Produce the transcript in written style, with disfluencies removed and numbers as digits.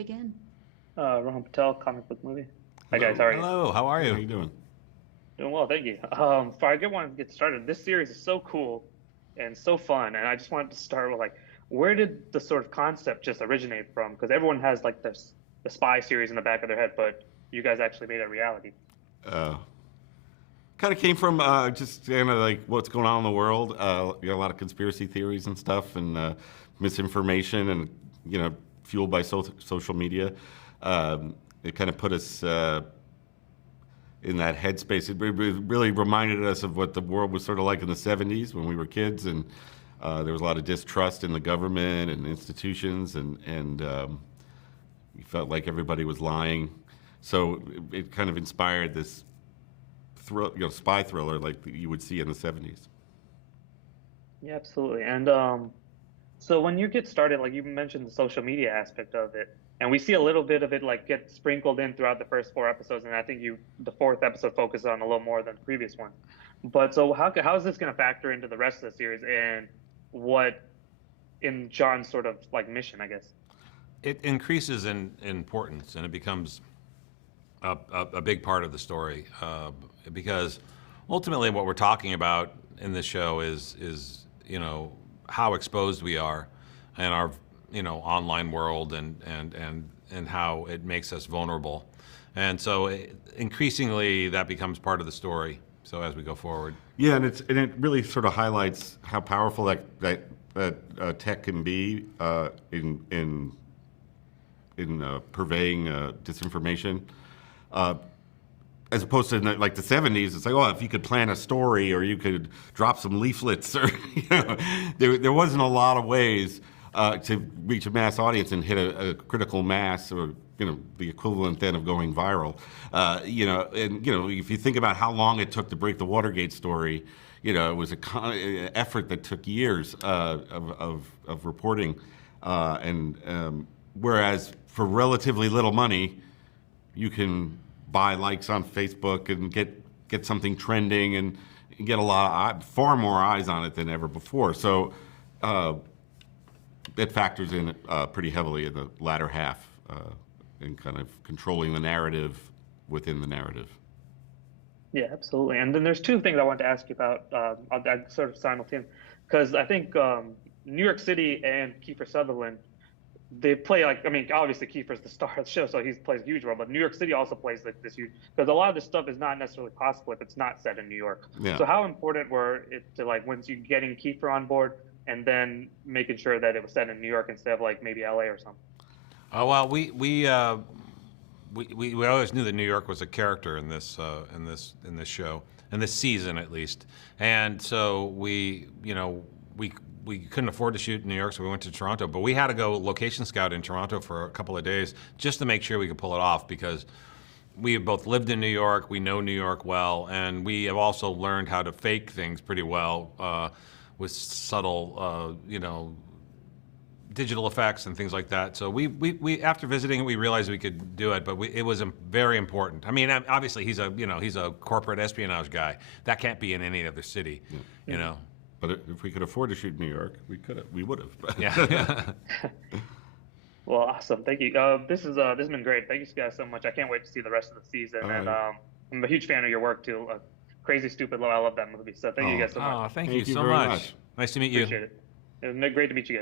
Begin. Rohan Patel, comic book movie. Hi guys, how are you? Hello, how are you? How you doing? Doing well, thank you. Before I want to get started, this series is so cool and so fun, and I just wanted to start with like, where did the sort of concept just originate from? Because everyone has like this the spy series in the back of their head, but you guys actually made it a reality. Kind of came from just kind of like what's going on in the world. You got a lot of conspiracy theories and stuff, and misinformation, and fueled by social media. It kind of put us in that headspace. It really reminded us of what the world was sort of like in the 70s when we were kids, and there was a lot of distrust in the government and institutions, and you felt like everybody was lying. So it kind of inspired this spy thriller like you would see in the 70s. Yeah, absolutely. And so when you get started, like you mentioned the social media aspect of it, and we see a little bit of it like get sprinkled in throughout the first 4 episodes, and I think the fourth episode focused on a little more than the previous one. But so how is this going to factor into the rest of the series, and what in John's sort of like mission, I guess? It increases in importance, and it becomes a big part of the story, because ultimately what we're talking about in this show is how exposed we are in our online world, and how it makes us vulnerable, and so increasingly that becomes part of the story. So as we go forward, yeah, and it really sort of highlights how powerful that tech can be in purveying disinformation. As opposed to like the 70s, it's like, oh, if you could plan a story or you could drop some leaflets, or there wasn't a lot of ways to reach a mass audience and hit a critical mass, or the equivalent then of going viral. If you think about how long it took to break the Watergate story, it was an effort that took years of reporting, whereas for relatively little money, you can buy likes on Facebook and get something trending and get far more eyes on it than ever before. So it factors in pretty heavily in the latter half in kind of controlling the narrative within the narrative. Yeah, absolutely. And then there's two things I wanted to ask you about, sort of simultaneous, because I think New York City and Kiefer Sutherland, they play obviously Kiefer's the star of the show, so he plays a huge role. But New York City also plays this huge, because a lot of this stuff is not necessarily possible if it's not set in New York. Yeah. So how important were it to once you getting Kiefer on board and then making sure that it was set in New York instead of like maybe LA or something? Oh well, we always knew that New York was a character in this show, in this season at least, and so we couldn't afford to shoot in New York, so we went to Toronto. But we had to go location scout in Toronto for a couple of days just to make sure we could pull it off, because we have both lived in New York, we know New York well, and we have also learned how to fake things pretty well with subtle, digital effects and things like that. So we after visiting it, we realized we could do it, but it was very important. I mean, obviously he's a corporate espionage guy. That can't be in any other city, Yeah. But if we could afford to shoot in New York, we would have. Yeah. Well, awesome. Thank you. This has been great. Thank you guys so much. I can't wait to see the rest of the season. All and right. I'm a huge fan of your work too. Crazy Stupid Love. I love that movie. So thank you guys so much. Oh, thank Thank you you so very much. much. Nice to meet you. Appreciate it. It was great to meet you guys.